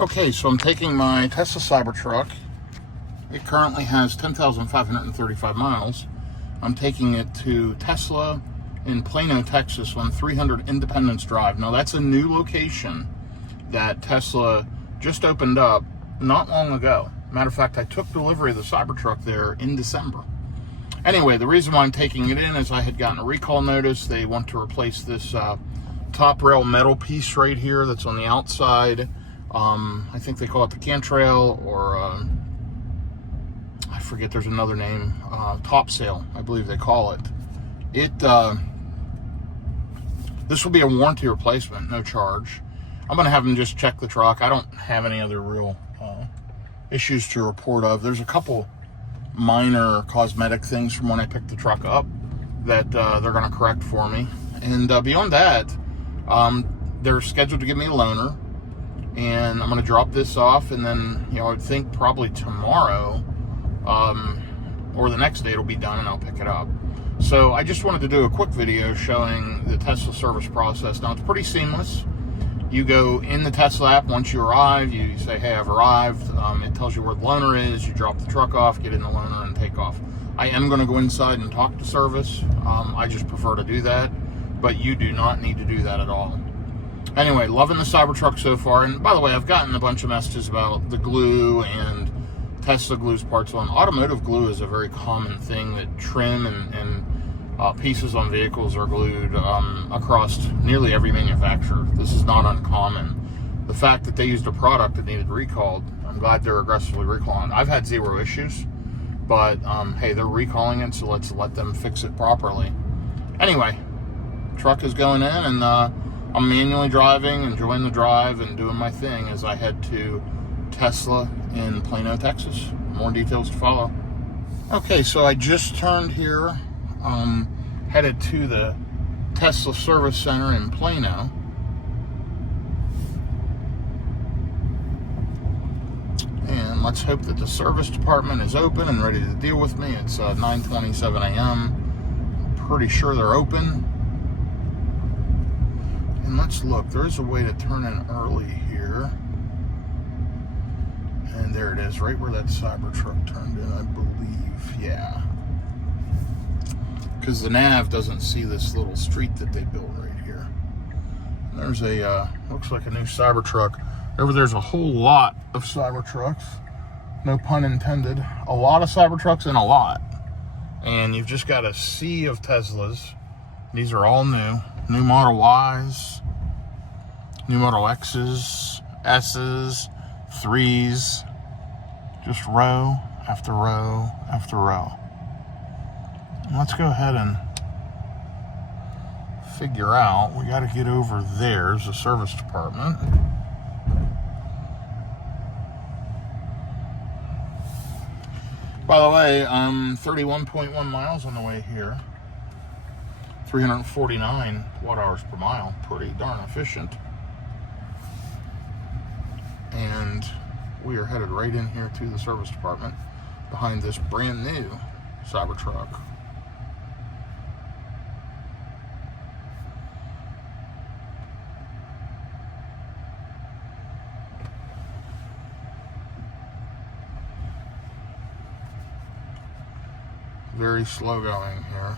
Okay, so I'm taking my Tesla Cybertruck. It currently has 10,535 miles. I'm taking it to Tesla in Plano, Texas on 300 Independence Drive. Now that's a new location that Tesla just opened up not long ago. Matter of fact, I took delivery of the Cybertruck there in December. Anyway, the reason why I'm taking it in is I had gotten a recall notice. They want to replace this top rail metal piece right here that's on the outside. I think they call it the cantrail, or I forget, there's another name, topsail, I believe they call it. This will be a warranty replacement, no charge. I'm going to have them just check the truck. I don't have any other real issues to report of. There's a couple minor cosmetic things from when I picked the truck up that they're going to correct for me. And beyond that, they're scheduled to give me a loaner. And I'm going to drop this off, and then, I would think probably tomorrow or the next day it'll be done and I'll pick it up. So I just wanted to do a quick video showing the Tesla service process. Now, it's pretty seamless. You go in the Tesla app once you arrive, you say, hey, I've arrived. It tells you where the loaner is. You drop the truck off, get in the loaner, and take off. I am going to go inside and talk to service. I just prefer to do that, but you do not need to do that at all. Anyway, loving the Cybertruck so far. And by the way, I've gotten a bunch of messages about the glue and Tesla glues parts on. Automotive glue is a very common thing that trim and pieces on vehicles are glued across nearly every manufacturer. This is not uncommon. The fact that they used a product that needed recalled, I'm glad they're aggressively recalling. I've had zero issues, but hey, they're recalling it, so let's let them fix it properly. Anyway, truck is going in, and I'm manually driving, enjoying the drive, and doing my thing as I head to Tesla in Plano, Texas. More details to follow. Okay, so I just turned here, headed to the Tesla Service Center in Plano. And let's hope that the service department is open and ready to deal with me. It's 9:27 a.m. Pretty sure they're open. And let's look, there is a way to turn in early here. And there it is, right where that Cybertruck turned in, I believe. Yeah. Because the nav doesn't see this little street that they built right here. And there's a, looks like a new Cybertruck. Over there's a whole lot of Cybertrucks. No pun intended. A lot of Cybertrucks and a lot. And you've just got a sea of Teslas. These are all new. New Model Ys, new Model X's, S's, 3s, just row after row after row. And let's go ahead and figure out, we got to get over there's the service department. By the way, 31.1 miles on the way here. 349 watt-hours per mile. Pretty darn efficient. And we are headed right in here to the service department behind this brand new Cybertruck. Very slow going here.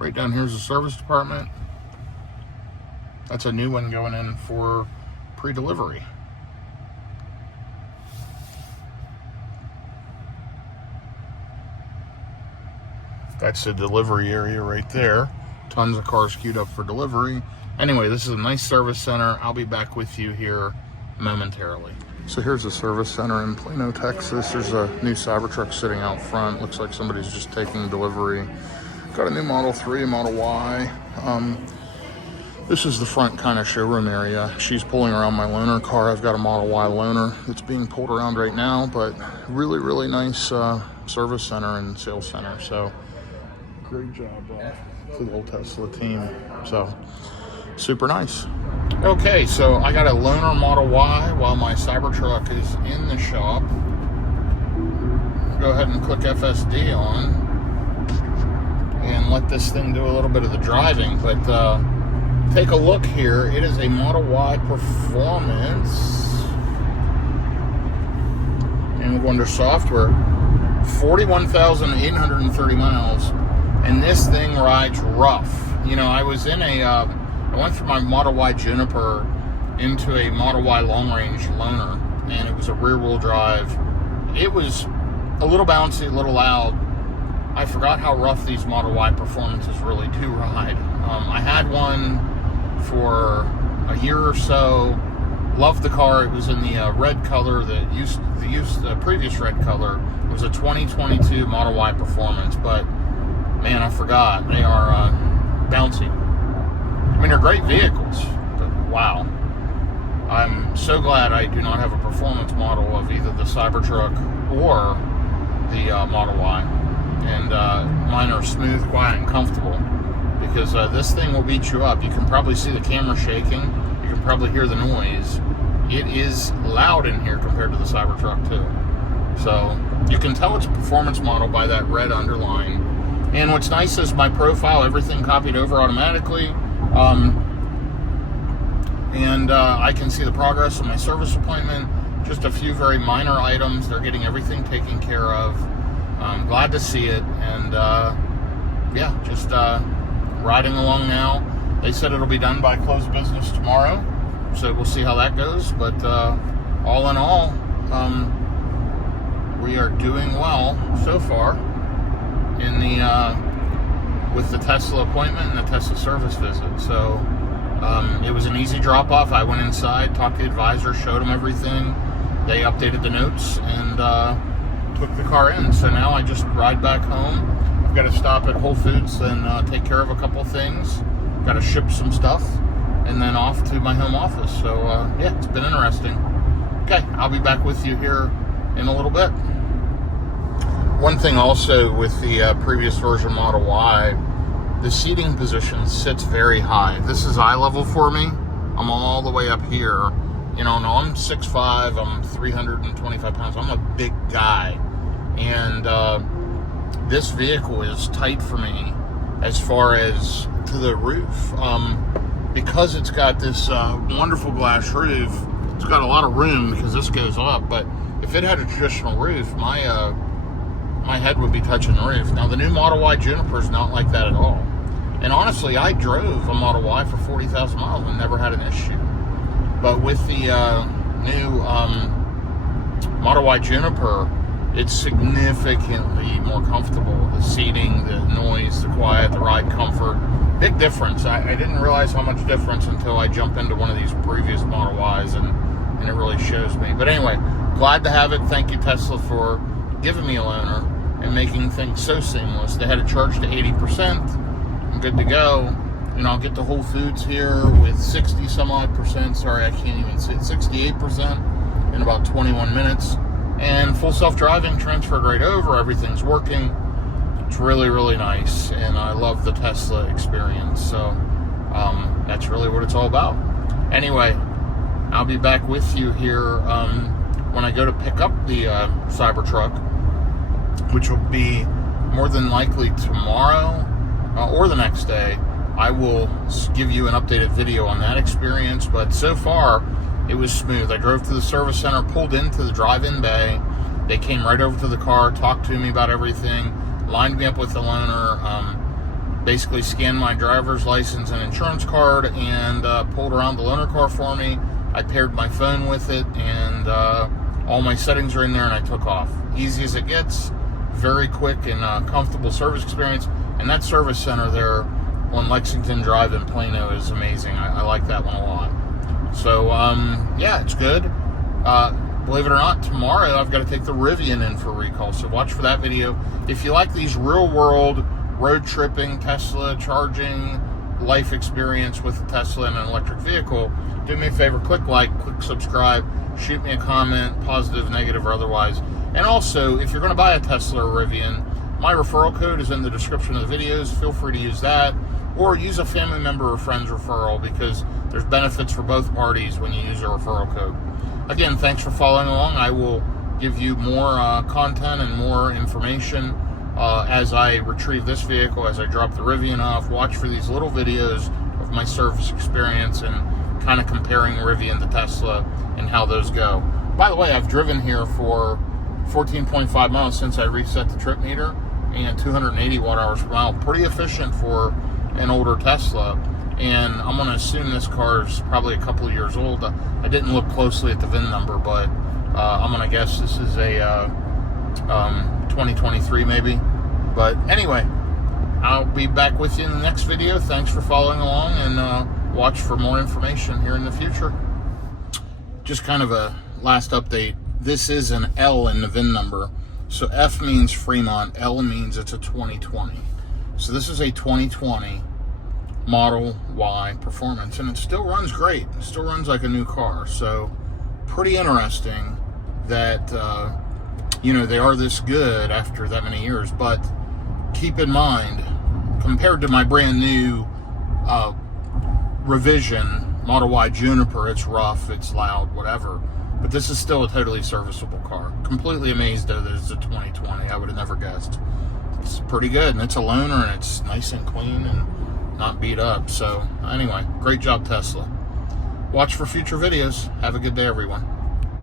Right down here's the service department. That's a new one going in for pre-delivery. That's the delivery area right there. Tons of cars queued up for delivery. Anyway, this is a nice service center. I'll be back with you here momentarily. So here's the service center in Plano, Texas. There's a new Cybertruck sitting out front. Looks like somebody's just taking delivery. Got a new Model 3, Model Y. This is the front kind of showroom area. She's pulling around my loaner car. I've got a Model Y loaner that's being pulled around right now, but really, really nice service center and sales center. So great job to the whole Tesla team. So super nice. Okay, so I got a loaner Model Y while my Cybertruck is in the shop. Go ahead and click FSD on and let this thing do a little bit of the driving. But take a look here. It is a Model Y Performance. And we'll go under software. 41,830 miles. And this thing rides rough. You know, I was in I went from my Model Y Juniper into a Model Y long range loaner, and it was a rear wheel drive. It was a little bouncy, a little loud. I forgot how rough these Model Y Performances really do ride. I had one for a year or so. Loved the car. It was in the red color the previous red color. It was a 2022 Model Y Performance, but man, I forgot. They are bouncy. I mean, they're great vehicles, but wow. I'm so glad I do not have a performance model of either the Cybertruck or the Model Y. And mine are smooth, quiet, and comfortable, because this thing will beat you up. You can probably see the camera shaking. You can probably hear the noise. It is loud in here compared to the Cybertruck too. So you can tell it's a performance model by that red underline. And what's nice is my profile, everything copied over automatically. I can see the progress of my service appointment. Just a few very minor items. They're getting everything taken care of. I'm glad to see it. And yeah, just riding along now. They said it'll be done by close of business tomorrow. So we'll see how that goes. But all in all, we are doing well so far in the with the Tesla appointment and the Tesla service visit. So it was an easy drop off. I went inside, talked to the advisor, showed them everything. They updated the notes and took the car in. So now I just ride back home. I've got to stop at Whole Foods and take care of a couple things. Got to ship some stuff and then off to my home office. So yeah, it's been interesting. Okay, I'll be back with you here in a little bit. One thing also with the previous version Model Y, the seating position sits very high. This is eye level for me. I'm all the way up here. You know, no, I'm 6'5", I'm 325 pounds. I'm a big guy. And this vehicle is tight for me as far as to the roof. Because it's got this wonderful glass roof, it's got a lot of room because this goes up. But if it had a traditional roof, my head would be touching the roof. Now, the new Model Y Juniper is not like that at all. And honestly, I drove a Model Y for 40,000 miles and never had an issue. But with the new Model Y Juniper, it's significantly more comfortable. The seating, the noise, the quiet, the ride comfort. Big difference. I didn't realize how much difference until I jumped into one of these previous Model Ys, and it really shows me. But anyway, glad to have it. Thank you, Tesla, for giving me a loaner and making things so seamless. They had it charged to 80%. I'm good to go. You know, I'll get to Whole Foods here with 60 some odd percent. Sorry, I can't even see it. 68% in about 21 minutes. And full self-driving, transferred right over. Everything's working. It's really, really nice. And I love the Tesla experience. So that's really what it's all about. Anyway, I'll be back with you here when I go to pick up the Cybertruck, which will be more than likely tomorrow or the next day. I will give you an updated video on that experience, but so far it was smooth. I drove to the service center, pulled into the drive-in bay. They came right over to the car, talked to me about everything, lined me up with the loaner, basically scanned my driver's license and insurance card, and pulled around the loaner car for me. I paired my phone with it, and all my settings are in there, and I took off. Easy as it gets, very quick and comfortable service experience. And that service center there on Lexington Drive in Plano is amazing. I like that one a lot. So, yeah, it's good. Believe it or not, tomorrow I've got to take the Rivian in for recall. So watch for that video. If you like these real-world road tripping, Tesla charging, life experience with a Tesla and an electric vehicle, do me a favor, click like, click subscribe, shoot me a comment, positive, negative, or otherwise. And also, if you're going to buy a Tesla or Rivian, my referral code is in the description of the videos. Feel free to use that. or use a family member or friend's referral, because there's benefits for both parties when you use a referral code. Again, thanks for following along. I will give you more content and more information as I retrieve this vehicle, as I drop the Rivian off. Watch for these little videos of my service experience and kind of comparing Rivian to Tesla and how those go. By the way, I've driven here for 14.5 miles since I reset the trip meter, and 280 watt-hours per mile. Pretty efficient for an older Tesla. And I'm going to assume this car is probably a couple of years old. I didn't look closely at the VIN number, but I'm going to guess this is a 2023 maybe. But anyway, I'll be back with you in the next video. Thanks for following along, and watch for more information here in the future. Just kind of a last update. This is an L in the VIN number. So F means Fremont, L means it's a 2020. So this is a 2020 Model Y Performance, and it still runs great. It still runs like a new car. So pretty interesting that, you know, they are this good after that many years. But keep in mind, compared to my brand new revision, Model Y Juniper, it's rough, it's loud, whatever. But this is still a totally serviceable car. Completely amazed though that it's a 2020. I would have never guessed. It's pretty good, and it's a loaner, and it's nice and clean and not beat up. So anyway, great job, Tesla. Watch for future videos. Have a good day, everyone.